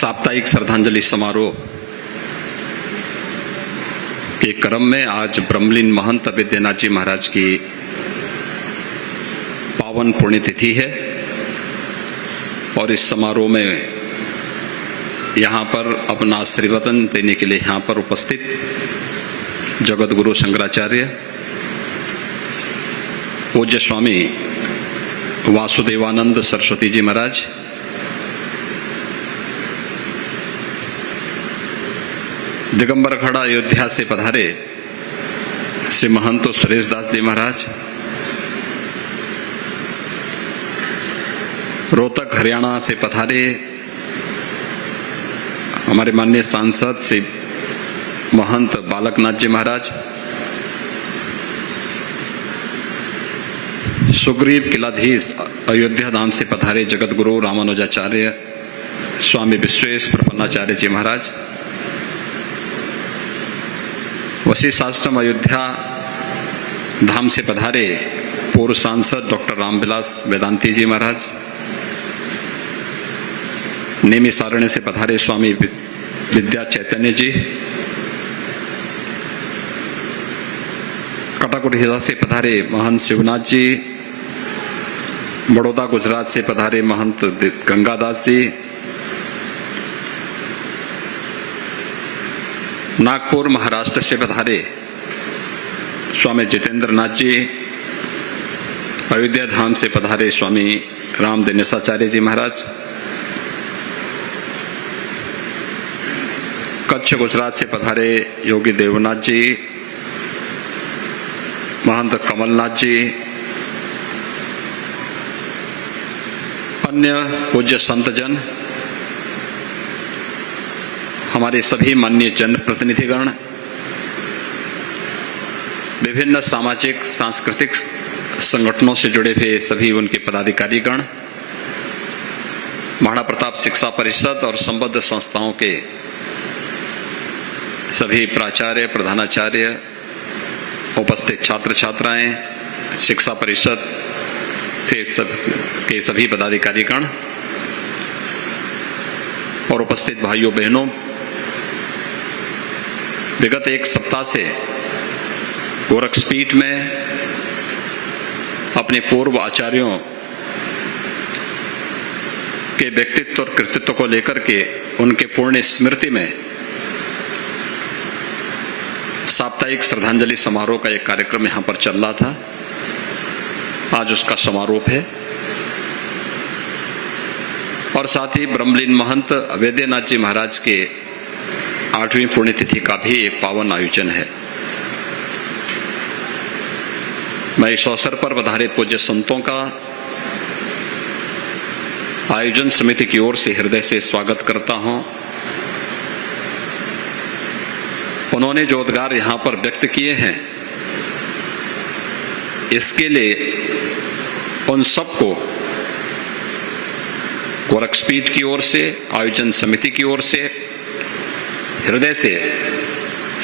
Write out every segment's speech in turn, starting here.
साप्ताहिक श्रद्धांजलि समारोह के क्रम में आज ब्रह्मलीन महंत अवेद्यनाथ जी महाराज की पावन पुण्यतिथि है और इस समारोह में यहाँ पर अपना आशीर्वचन देने के लिए यहाँ पर उपस्थित जगत गुरु शंकराचार्य पूज्य स्वामी वासुदेवानंद सरस्वती जी महाराज, दिगंबर खड़ा अयोध्या से पधारे श्री महंत सुरेश दास जी महाराज, रोहतक हरियाणा से पधारे हमारे माननीय सांसद श्री महंत बालकनाथ जी महाराज, सुग्रीव किलाधीश अयोध्या धाम से पधारे जगत गुरु रामानुजाचार्य स्वामी विश्वेश प्रपन्नाचार्य जी महाराज, वशिष्ठाश्रम अयोध्या धाम से पधारे पूर्व सांसद डॉक्टर रामविलास वेदांती जी महाराज, नेमी सारण्य से पधारे स्वामी विद्या चैतन्य जी, कटाकुटिया से पधारे महंत शिवनाथ जी, बड़ौदा गुजरात से पधारे महंत गंगादास जी, नागपुर महाराष्ट्र से पधारे स्वामी जितेंद्र नाथ जी, अयोध्या धाम से पधारे स्वामी राम दिनेशाचार्य जी महाराज, कच्छ गुजरात से पधारे योगी देवनाथ जी, महंत कमलनाथ जी, अन्य पूज्य संतजन, हमारे सभी माननीय जनप्रतिनिधिगण, विभिन्न सामाजिक सांस्कृतिक संगठनों से जुड़े हुए सभी उनके पदाधिकारीगण, महाराणा प्रताप शिक्षा परिषद और संबद्ध संस्थाओं के सभी प्राचार्य प्रधानाचार्य, उपस्थित छात्र छात्राएं, शिक्षा परिषद के सभी पदाधिकारीगण और उपस्थित भाइयों बहनों, विगत एक सप्ताह से गोरक्षपीठ में अपने पूर्व आचार्यों के व्यक्तित्व और कृतित्व को लेकर के उनके पूर्ण स्मृति में साप्ताहिक श्रद्धांजलि समारोह का एक कार्यक्रम यहां पर चल रहा था। आज उसका समारोह है और साथ ही ब्रह्मलीन महंत अवेद्यनाथ जी महाराज के 8वीं पुण्यतिथि का भी एक पावन आयोजन है। मैं इस अवसर पर पधारे पूज्य संतों का आयोजन समिति की ओर से हृदय से स्वागत करता हूं। उन्होंने जो उद्गार यहां पर व्यक्त किए हैं, इसके लिए उन सबको गोरक्षपीठ की ओर से, आयोजन समिति की ओर से हृदय से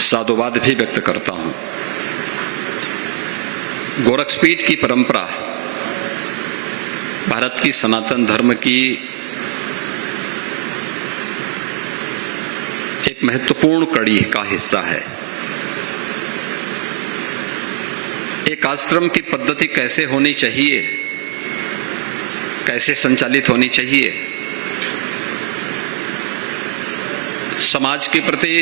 साधुवाद भी व्यक्त करता हूं। गोरक्षपीठ की परंपरा भारत की सनातन धर्म की एक महत्वपूर्ण कड़ी का हिस्सा है। एक आश्रम की पद्धति कैसे होनी चाहिए, कैसे संचालित होनी चाहिए, समाज के प्रति,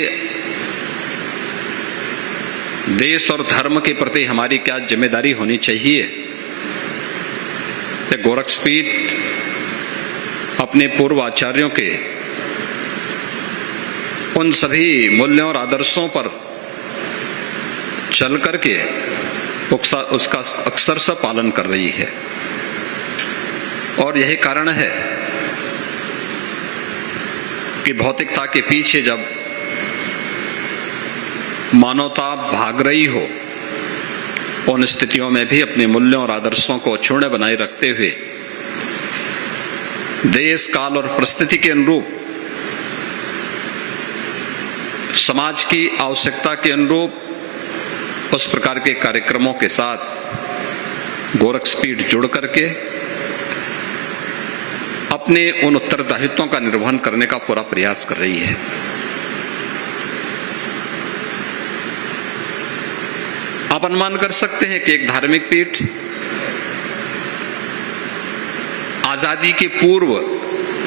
देश और धर्म के प्रति हमारी क्या जिम्मेदारी होनी चाहिए, गोरक्षपीठ अपने पूर्व आचार्यों के उन सभी मूल्यों और आदर्शों पर चल करके उसका अक्षरशः पालन कर रही है। और यही कारण है कि भौतिकता के पीछे जब मानवता भाग रही हो, उन स्थितियों में भी अपने मूल्यों और आदर्शों को अक्षुण्ण बनाए रखते हुए देश काल और परिस्थिति के अनुरूप, समाज की आवश्यकता के अनुरूप उस प्रकार के कार्यक्रमों के साथ गोरक्षपीठ जुड़ करके अपने उन उत्तरदायित्वों का निर्वहन करने का पूरा प्रयास कर रही है। आप अनुमान कर सकते हैं कि एक धार्मिक पीठ आजादी के पूर्व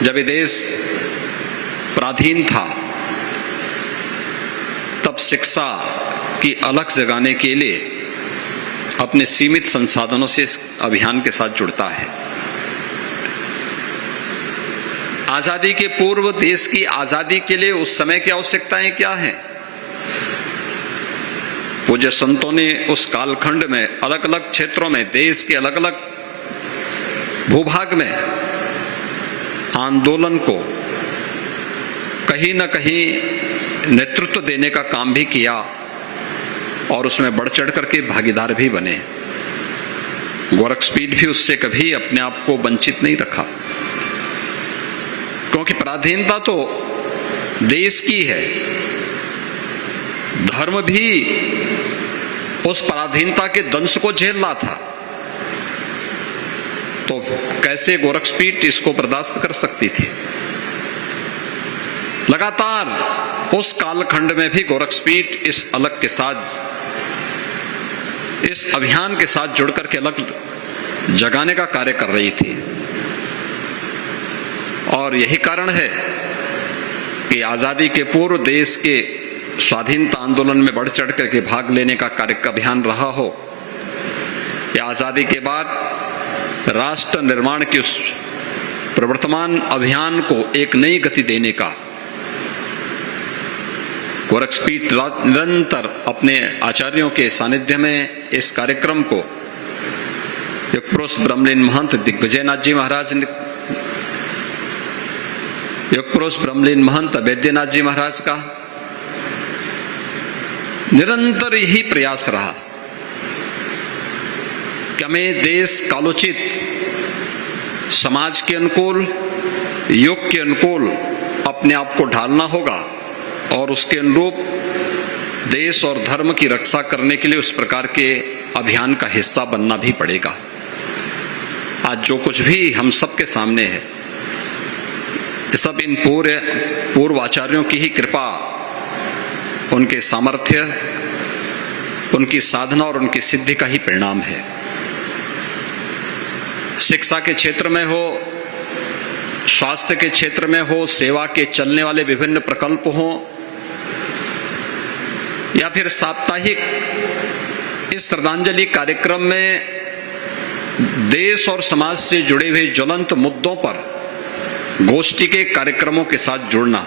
जब ये देश पराधीन था तब शिक्षा की अलख जगाने के लिए अपने सीमित संसाधनों से इस अभियान के साथ जुड़ता है। आजादी के पूर्व देश की आजादी के लिए उस समय की आवश्यकताएं क्या हैं? पूज्य संतों ने उस कालखंड में अलग अलग क्षेत्रों में देश के अलग अलग भूभाग में आंदोलन को कहीं न कहीं नेतृत्व देने का काम भी किया और उसमें बढ़ चढ़ करके भागीदार भी बने। गोरक्षपीठ भी उससे कभी अपने आप को वंचित नहीं रखा, क्योंकि पराधीनता तो देश की है, धर्म भी उस पराधीनता के दंश को झेल रहा था, तो कैसे गोरक्षपीठ इसको बर्दाश्त कर सकती थी? लगातार उस कालखंड में भी गोरक्षपीठ इस अलग के साथ, इस अभियान के साथ जुड़कर के अलग जगाने का कार्य कर रही थी। और यही कारण है कि आजादी के पूर्व देश के स्वाधीनता आंदोलन में बढ़ चढ़ करके भाग लेने का कार्य का अभियान रहा हो, या आजादी के बाद राष्ट्र निर्माण के उस प्रवर्तमान अभियान को एक नई गति देने का गोरक्षपीठ निरंतर अपने आचार्यों के सानिध्य में इस कार्यक्रम को युगपुरुष ब्रह्मलीन महंत दिग्विजयनाथ जी महाराज ने, युगपुरुष ब्रह्मलीन महंत वैद्यनाथ जी महाराज का निरंतर यही प्रयास रहा कि हमें देश कालोचित समाज के अनुकूल, युग के अनुकूल अपने आप को ढालना होगा और उसके अनुरूप देश और धर्म की रक्षा करने के लिए उस प्रकार के अभियान का हिस्सा बनना भी पड़ेगा। आज जो कुछ भी हम सबके सामने है, ये सब इन पूर्व आचार्यों की ही कृपा, उनके सामर्थ्य, उनकी साधना और उनकी सिद्धि का ही परिणाम है। शिक्षा के क्षेत्र में हो, स्वास्थ्य के क्षेत्र में हो, सेवा के चलने वाले विभिन्न प्रकल्प हो, या फिर साप्ताहिक इस श्रद्धांजलि कार्यक्रम में देश और समाज से जुड़े हुए ज्वलंत मुद्दों पर गोष्ठी के कार्यक्रमों के साथ जुड़ना।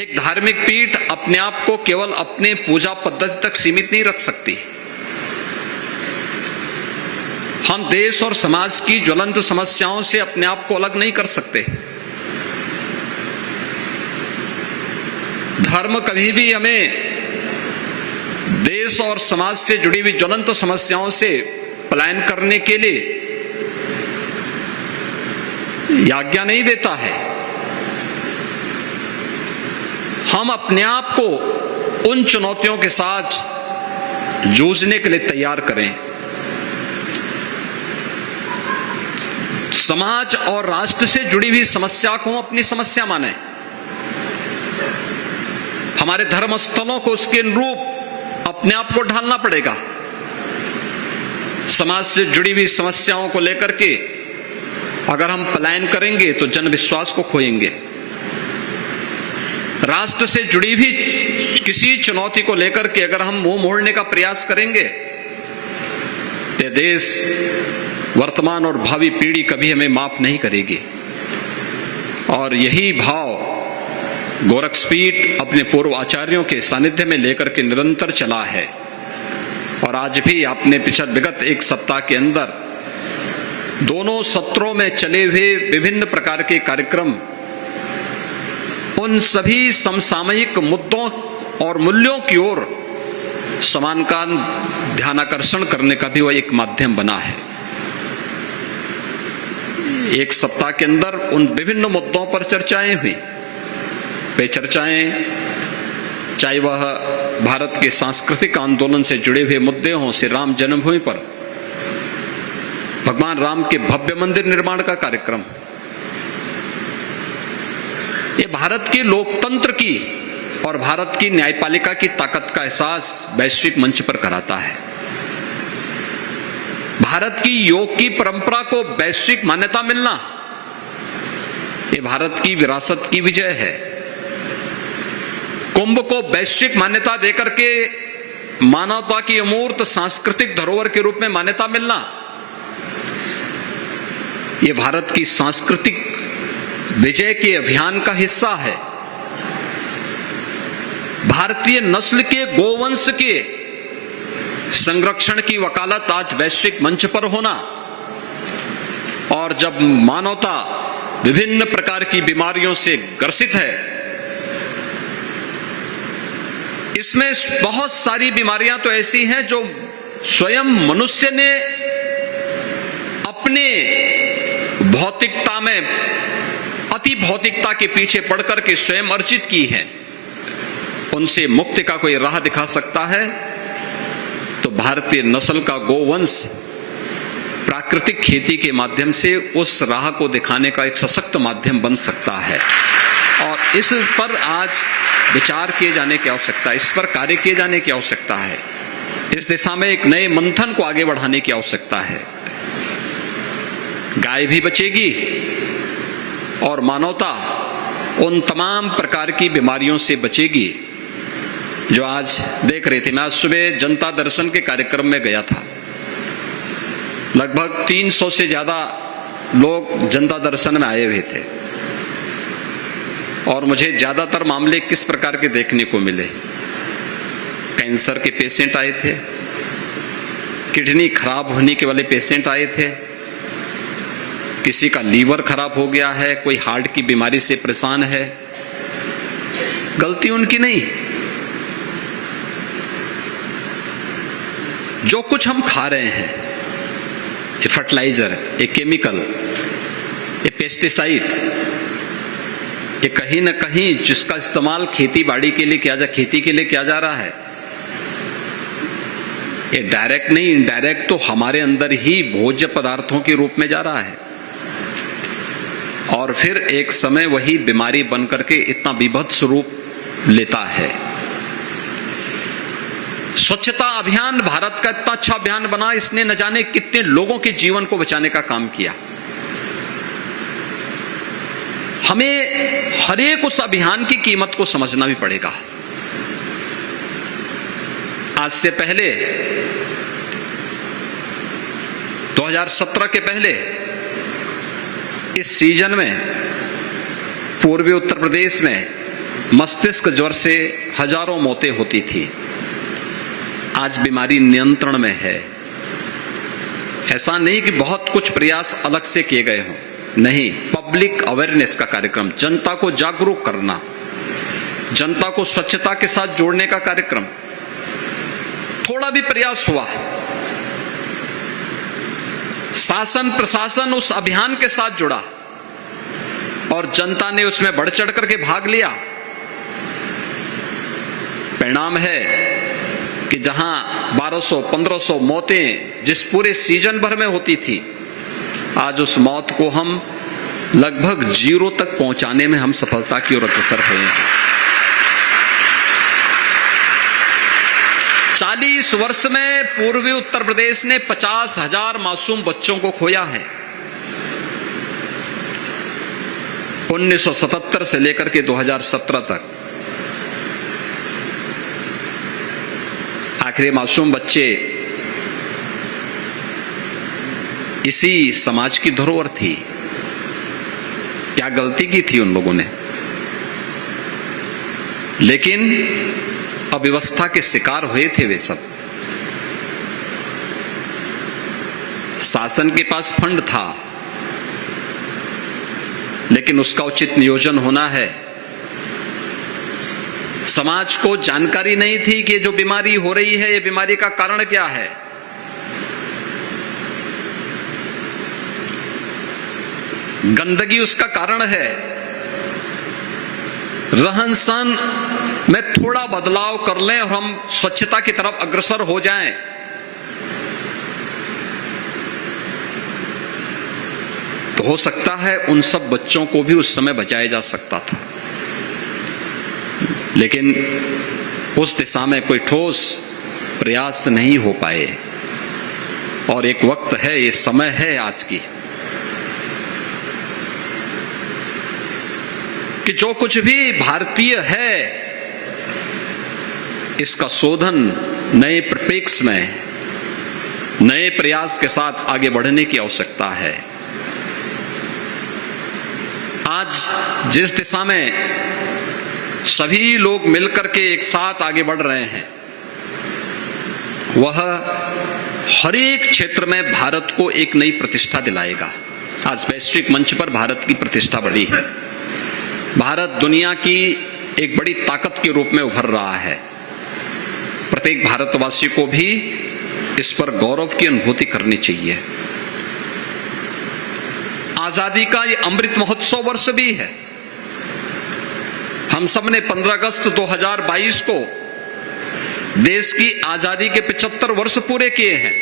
एक धार्मिक पीठ अपने आप को केवल अपने पूजा पद्धति तक सीमित नहीं रख सकती। हम देश और समाज की ज्वलंत समस्याओं से अपने आप को अलग नहीं कर सकते। धर्म कभी भी हमें देश और समाज से जुड़ी हुई ज्वलंत समस्याओं से पलायन करने के लिए आज्ञा नहीं देता है। हम अपने आप को उन चुनौतियों के साथ जूझने के लिए तैयार करें। समाज और राष्ट्र से जुड़ी हुई समस्या को अपनी समस्या माने, हमारे धर्म स्थलों को उसके अनुरूप अपने आप को ढालना पड़ेगा। समाज से जुड़ी हुई समस्याओं को लेकर के अगर हम पलायन करेंगे तो जन विश्वास को खोएंगे। राष्ट्र से जुड़ी हुई किसी चुनौती को लेकर के अगर हम मुंह मोड़ने का प्रयास करेंगे तो देश, वर्तमान और भावी पीढ़ी कभी हमें माफ नहीं करेगी। और यही भाव गोरक्षपीठ अपने पूर्व आचार्यों के सानिध्य में लेकर के निरंतर चला है। और आज भी आपने विगत एक सप्ताह के अंदर दोनों सत्रों में चले हुए विभिन्न प्रकार के कार्यक्रम उन सभी समसामयिक मुद्दों और मूल्यों की ओर समान का ध्यानाकर्षण करने का भी वह एक माध्यम बना है। एक सप्ताह के अंदर उन विभिन्न मुद्दों पर चर्चाएं हुई। वे चर्चाएं चाहे वह भारत के सांस्कृतिक आंदोलन से जुड़े हुए मुद्दे हों, श्री राम जन्मभूमि पर, भगवान राम के भव्य मंदिर निर्माण का कार्यक्रम, ये भारत के लोकतंत्र की और भारत की न्यायपालिका की ताकत का एहसास वैश्विक मंच पर कराता है। भारत की योग की परंपरा को वैश्विक मान्यता मिलना, ये भारत की विरासत की विजय है। कुंभ को वैश्विक मान्यता देकर के मानवता की अमूर्त सांस्कृतिक धरोहर के रूप में मान्यता मिलना, ये भारत की सांस्कृतिक विजय के अभियान का हिस्सा है। भारतीय नस्ल के गोवंश के संरक्षण की वकालत आज वैश्विक मंच पर होना, और जब मानवता विभिन्न प्रकार की बीमारियों से ग्रसित है, इसमें बहुत सारी बीमारियां तो ऐसी हैं जो स्वयं मनुष्य ने अपने भौतिकता में अति भौतिकता के पीछे पड़कर के स्वयं अर्जित की है। उनसे मुक्ति का कोई राह दिखा सकता है तो भारतीय नस्ल का गोवंश प्राकृतिक खेती के माध्यम से उस राह को दिखाने का एक सशक्त माध्यम बन सकता है। और इस पर आज विचार किए जाने की आवश्यकता है, इस पर कार्य किए जाने की आवश्यकता है। इस दिशा में एक नए मंथन को आगे बढ़ाने की आवश्यकता है। गाय भी बचेगी और मानवता उन तमाम प्रकार की बीमारियों से बचेगी जो आज देख रही थी। मैं आज सुबह जनता दर्शन के कार्यक्रम में गया था। लगभग 300 से ज्यादा लोग जनता दर्शन में आए हुए थे और मुझे ज्यादातर मामले किस प्रकार के देखने को मिले। कैंसर के पेशेंट आए थे, किडनी खराब होने के वाले पेशेंट आए थे, किसी का लीवर खराब हो गया है, कोई हार्ट की बीमारी से परेशान है। गलती उनकी नहीं। जो कुछ हम खा रहे हैं, ये फर्टिलाइजर, ये केमिकल, ये पेस्टिसाइड, ये कहीं न कहीं जिसका इस्तेमाल खेती बाड़ी के लिए खेती के लिए किया जा रहा है, ये डायरेक्ट नहीं इनडायरेक्ट तो हमारे अंदर ही भोज्य पदार्थों के रूप में जा रहा है और फिर एक समय वही बीमारी बनकर के इतना विभत्स रूप लेता है। स्वच्छता अभियान भारत का इतना अच्छा अभियान बना, इसने न जाने कितने लोगों के जीवन को बचाने का काम किया। हमें हर एक उस अभियान की कीमत को समझना भी पड़ेगा। आज से पहले 2017 के पहले इस सीजन में पूर्वी उत्तर प्रदेश में मस्तिष्क ज्वर से हजारों मौतें होती थी। आज बीमारी नियंत्रण में है। ऐसा नहीं कि बहुत कुछ प्रयास अलग से किए गए हों, नहीं, पब्लिक अवेयरनेस का कार्यक्रम, जनता को जागरूक करना, जनता को स्वच्छता के साथ जोड़ने का कार्यक्रम, थोड़ा भी प्रयास हुआ। शासन प्रशासन उस अभियान के साथ जुड़ा और जनता ने उसमें बढ़ चढ़ करके भाग लिया। परिणाम है कि जहां 1200-1500 मौतें जिस पूरे सीजन भर में होती थी, आज उस मौत को हम लगभग 0 तक पहुंचाने में हम सफलता की ओर अग्रसर हुए हैं। 40 वर्ष में पूर्वी उत्तर प्रदेश ने 50,000 मासूम बच्चों को खोया है। 1977 से लेकर के 2017 तक आखिरी मासूम बच्चे इसी समाज की धरोहर थी। क्या गलती की थी उन लोगों ने? लेकिन अव्यवस्था के शिकार हुए थे वे सब। शासन के पास फंड था, लेकिन उसका उचित नियोजन होना है। समाज को जानकारी नहीं थी कि जो बीमारी हो रही है, ये बीमारी का कारण क्या है। गंदगी उसका कारण है। रहन सहन में थोड़ा बदलाव कर लें और हम स्वच्छता की तरफ अग्रसर हो जाएं, तो हो सकता है उन सब बच्चों को भी उस समय बचाया जा सकता था, लेकिन उस दिशा में कोई ठोस प्रयास नहीं हो पाए। और एक वक्त है, ये समय है आज की, कि जो कुछ भी भारतीय है इसका शोधन नए परिप्रेक्ष्य में, नए प्रयास के साथ आगे बढ़ने की आवश्यकता है। आज जिस दिशा में सभी लोग मिलकर के एक साथ आगे बढ़ रहे हैं, वह हर एक क्षेत्र में भारत को एक नई प्रतिष्ठा दिलाएगा। आज वैश्विक मंच पर भारत की प्रतिष्ठा बढ़ी है। भारत दुनिया की एक बड़ी ताकत के रूप में उभर रहा है। प्रत्येक भारतवासी को भी इस पर गौरव की अनुभूति करनी चाहिए। आजादी का ये अमृत महोत्सव वर्ष भी है। हम सब ने 15 अगस्त 2022 को देश की आजादी के 75 वर्ष पूरे किए हैं।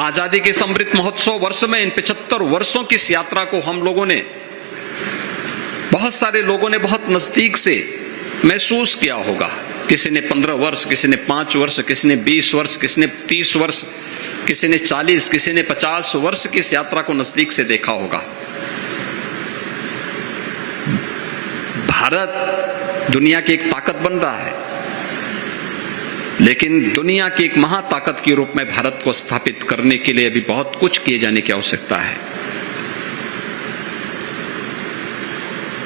आजादी के इस अमृत महोत्सव वर्ष में इन 75 वर्षों की इस यात्रा को हम लोगों ने, बहुत सारे लोगों ने बहुत नजदीक से महसूस किया होगा। किसी ने 15 वर्ष, किसी ने 5 वर्ष, किसी ने 20 वर्ष, किसी ने 30 वर्ष, किसी ने 40, किसी ने 50 वर्ष की इस यात्रा को नजदीक से देखा होगा। भारत दुनिया की एक ताकत बन रहा है, लेकिन दुनिया की एक महाताकत के रूप में भारत को स्थापित करने के लिए अभी बहुत कुछ किए जाने की आवश्यकता है।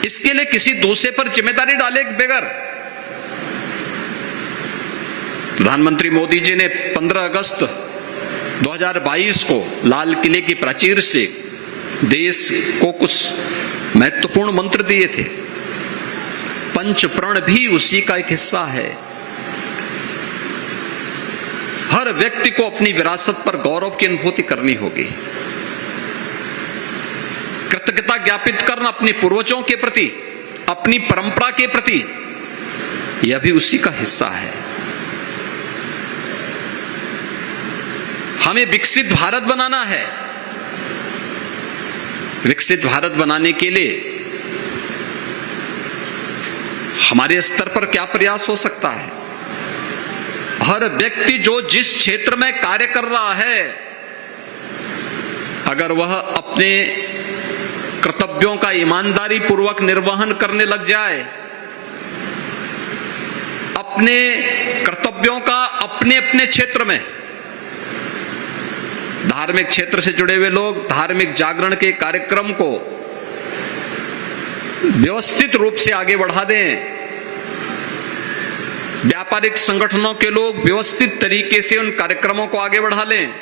इसके लिए किसी दूसरे पर जिम्मेदारी डाले बगैर प्रधानमंत्री मोदी जी ने 15 अगस्त 2022 को लाल किले की प्राचीर से देश को कुछ महत्वपूर्ण मंत्र दिए थे। पंच प्रण भी उसी का एक हिस्सा है। हर व्यक्ति को अपनी विरासत पर गौरव की अनुभूति करनी होगी। कृतज्ञता ज्ञापित करना अपने पूर्वजों के प्रति, अपनी परंपरा के प्रति, यह भी उसी का हिस्सा है। हमें विकसित भारत बनाना है। विकसित भारत बनाने के लिए हमारे स्तर पर क्या प्रयास हो सकता है? हर व्यक्ति जो जिस क्षेत्र में कार्य कर रहा है, अगर वह अपने कर्तव्यों का ईमानदारी पूर्वक निर्वहन करने लग जाए, अपने कर्तव्यों का अपने अपने क्षेत्र में, धार्मिक क्षेत्र से जुड़े हुए लोग धार्मिक जागरण के कार्यक्रम को व्यवस्थित रूप से आगे बढ़ा दें, व्यापारिक संगठनों के लोग व्यवस्थित तरीके से उन कार्यक्रमों को आगे बढ़ा लें,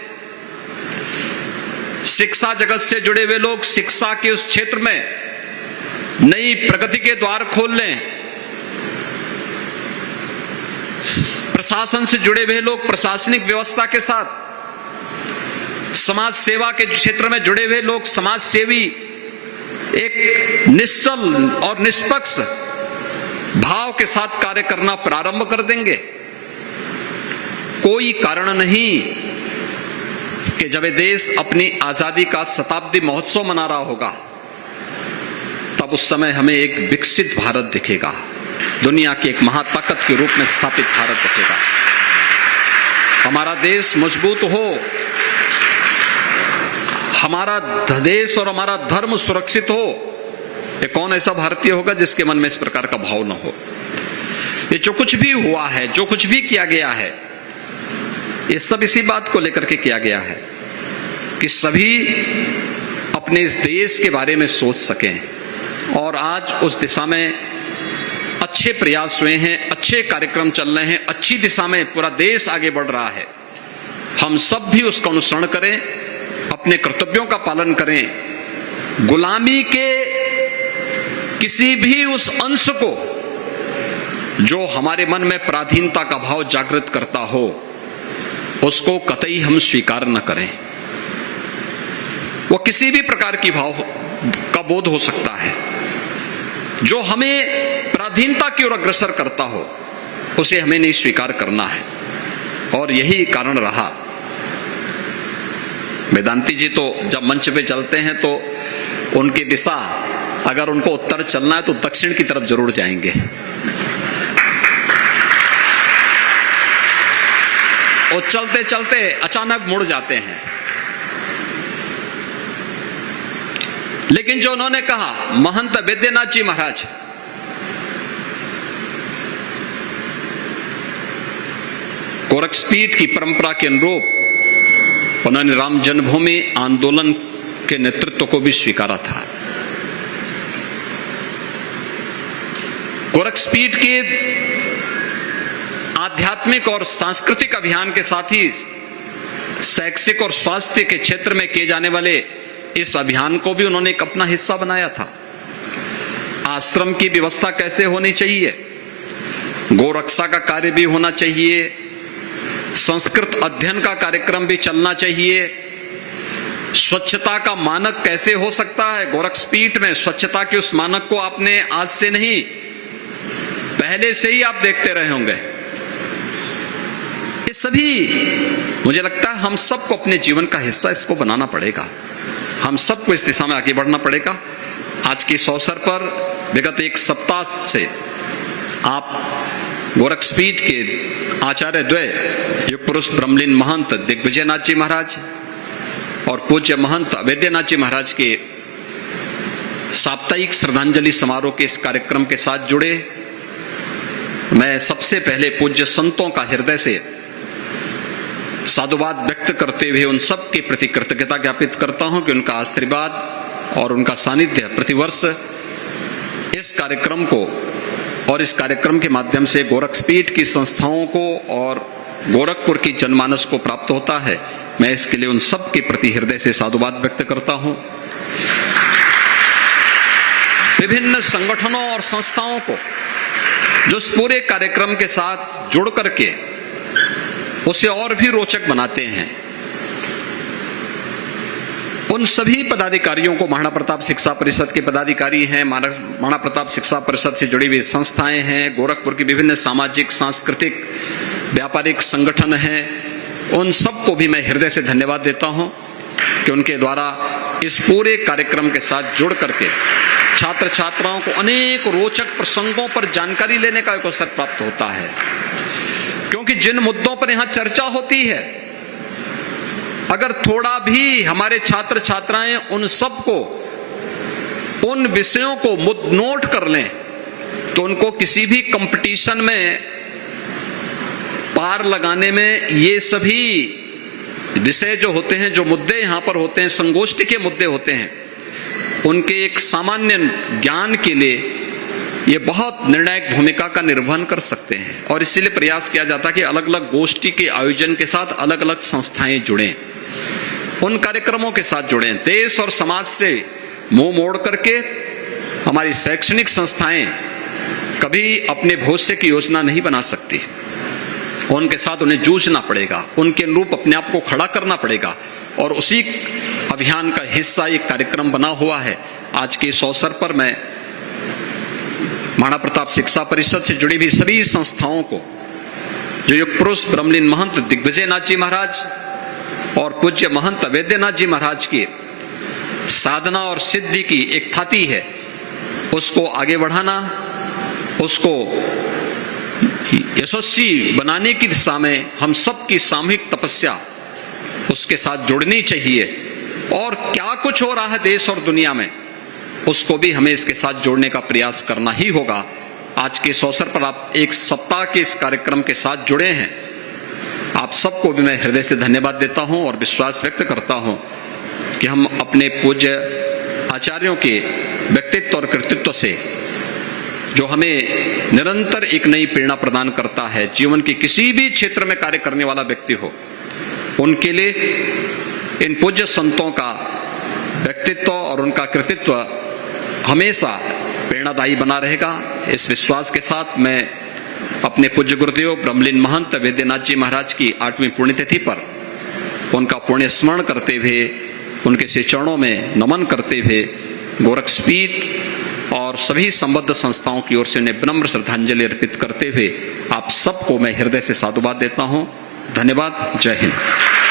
शिक्षा जगत से जुड़े हुए लोग शिक्षा के उस क्षेत्र में नई प्रगति के द्वार खोल लें, प्रशासन से जुड़े हुए लोग प्रशासनिक व्यवस्था के साथ, समाज सेवा के क्षेत्र में जुड़े हुए लोग समाज सेवी एक निश्चल और निष्पक्ष भाव के साथ कार्य करना प्रारंभ कर देंगे। कोई कारण नहीं कि जब देश अपनी आजादी का शताब्दी महोत्सव मना रहा होगा, तब उस समय हमें एक विकसित भारत दिखेगा, दुनिया की एक महाताकत के रूप में स्थापित भारत दिखेगा। हमारा देश मजबूत हो, हमारा देश और हमारा धर्म सुरक्षित हो, ये कौन ऐसा भारतीय होगा जिसके मन में इस प्रकार का भाव न हो? ये जो कुछ भी हुआ है, जो कुछ भी किया गया है, ये सब इसी बात को लेकर के किया गया है कि सभी अपने इस देश के बारे में सोच सकें। और आज उस दिशा में अच्छे प्रयास हुए हैं, अच्छे कार्यक्रम चल रहे हैं, अच्छी दिशा में पूरा देश आगे बढ़ रहा है। हम सब भी उसका अनुसरण करें, अपने कर्तव्यों का पालन करें, गुलामी के किसी भी उस अंश को जो हमारे मन में पराधीनता का भाव जागृत करता हो, उसको कतई हम स्वीकार न करें। वो किसी भी प्रकार की भाव का बोध हो सकता है, जो हमें पराधीनता की ओर अग्रसर करता हो, उसे हमें नहीं स्वीकार करना है। और यही कारण रहा वेदांती जी तो जब मंच पे चलते हैं तो उनकी दिशा, अगर उनको उत्तर चलना है तो दक्षिण की तरफ जरूर जाएंगे। और चलते चलते अचानक मुड़ जाते हैं। लेकिन जो उन्होंने कहा, महंत वैद्यनाथ जी महाराज गोरक्षपीठ की परंपरा के अनुरूप उन्होंने राम जन्मभूमि आंदोलन के नेतृत्व को भी स्वीकारा था। गोरक्षपीठ के आध्यात्मिक और सांस्कृतिक अभियान के साथ ही शैक्षिक और स्वास्थ्य के क्षेत्र में किए जाने वाले इस अभियान को भी उन्होंने एक अपना हिस्सा बनाया था। आश्रम की व्यवस्था कैसे होनी चाहिए, गोरक्षा का कार्य भी होना चाहिए, संस्कृत अध्ययन का कार्यक्रम भी चलना चाहिए, स्वच्छता का मानक कैसे हो सकता है। गोरक्षपीठ में स्वच्छता के उस मानक को आपने आज से नहीं, पहले से ही आप देखते रहे होंगे। ये सभी मुझे लगता है हम सबको अपने जीवन का हिस्सा इसको बनाना पड़ेगा। हम सबको इस दिशा में आगे बढ़ना पड़ेगा। आज के इस अवसर पर विगत एक सप्ताह से आप गोरक्षपीठ के आचार्य द्वय युग पुरुष ब्रह्मलीन महंत दिग्विजयनाथ जी महाराज और पूज्य महंत वैद्यनाथ जी महाराज के साप्ताहिक श्रद्धांजलि समारोह के इस कार्यक्रम के साथ जुड़े। मैं सबसे पहले पूज्य संतों का हृदय से साधुवाद व्यक्त करते हुए उन सब के प्रति कृतज्ञता ज्ञापित करता हूं कि उनका आशीर्वाद और उनका सानिध्य प्रतिवर्ष इस कार्यक्रम को और इस कार्यक्रम के माध्यम से गोरक्षपीठ की संस्थाओं को और गोरखपुर की जनमानस को प्राप्त होता है। मैं इसके लिए उन सब के प्रति हृदय से साधुवाद व्यक्त करता हूं। विभिन्न संगठनों और संस्थाओं को जो इस पूरे कार्यक्रम के साथ जुड़ करके उसे और भी रोचक बनाते हैं, उन सभी पदाधिकारियों को, महाराणा प्रताप शिक्षा परिषद के पदाधिकारी हैं, महाराणा प्रताप शिक्षा परिषद से जुड़ी हुई संस्थाएं हैं, गोरखपुर की विभिन्न सामाजिक सांस्कृतिक व्यापारिक संगठन हैं, उन सबको भी मैं हृदय से धन्यवाद देता हूं कि उनके द्वारा इस पूरे कार्यक्रम के साथ जुड़ करके छात्र छात्राओं को अनेक रोचक प्रसंगों पर जानकारी लेने का एक अवसर प्राप्त होता है। क्योंकि जिन मुद्दों पर यहां चर्चा होती है, अगर थोड़ा भी हमारे छात्र छात्राएं उन सबको, उन विषयों को नोट कर लें तो उनको किसी भी कंपटीशन में पार लगाने में ये सभी विषय जो होते हैं, जो मुद्दे यहां पर होते हैं, संगोष्ठी के मुद्दे होते हैं, उनके एक सामान्य ज्ञान के लिए ये बहुत निर्णायक भूमिका का निर्वहन कर सकते हैं। और इसीलिए प्रयास किया जाता है कि अलग अलग गोष्ठी के आयोजन के साथ अलग अलग संस्थाएं जुड़ें, उन कार्यक्रमों के साथ जुड़ें। देश और समाज से मुंह मोड़ करके हमारी शैक्षणिक संस्थाएं कभी अपने भविष्य की योजना नहीं बना सकती। उनके साथ उन्हें जूझना पड़ेगा, उनके अनुरूप अपने आप को खड़ा करना पड़ेगा। और उसी अभियान का हिस्सा एक कार्यक्रम बना हुआ है। आज के इस अवसर पर मैं महाराणा प्रताप शिक्षा परिषद से जुड़ी हुई सभी संस्थाओं को, जो युग पुरुष ब्रह्मलीन महंत दिग्विजयनाथ जी महाराज और पूज्य महंत वैद्यनाथ जी महाराज की साधना और सिद्धि की एक थाती है, उसको आगे बढ़ाना, उसको यशस्वी बनाने की दिशा में हम सब की सामूहिक तपस्या उसके साथ जुड़नी चाहिए। और क्या कुछ हो रहा है देश और दुनिया में, उसको भी हमें इसके साथ जोड़ने का प्रयास करना ही होगा। आज के इस अवसर पर आप एक सप्ताह के इस कार्यक्रम के साथ जुड़े हैं, आप सबको भी मैं हृदय से धन्यवाद देता हूं और विश्वास व्यक्त करता हूं कि हम अपने पूज्य आचार्यों के व्यक्तित्व और कृतित्व से, जो हमें निरंतर एक नई प्रेरणा प्रदान करता है, जीवन के किसी भी क्षेत्र में कार्य करने वाला व्यक्ति हो, उनके लिए इन पूज्य संतों का व्यक्तित्व और उनका कृतित्व हमेशा प्रेरणादायी बना रहेगा। इस विश्वास के साथ मैं अपने पूज्य गुरुदेव ब्रह्मलीन महंत वैद्यनाथ जी महाराज की 8वीं पुण्यतिथि पर उनका पुण्य स्मरण करते हुए, उनके श्री चरणों में नमन करते हुए, गोरक्षपीठ और सभी संबद्ध संस्थाओं की ओर से उन्हें विनम्र श्रद्धांजलि अर्पित करते हुए आप सबको मैं हृदय से साधुवाद देता हूं। धन्यवाद। जय हिंद।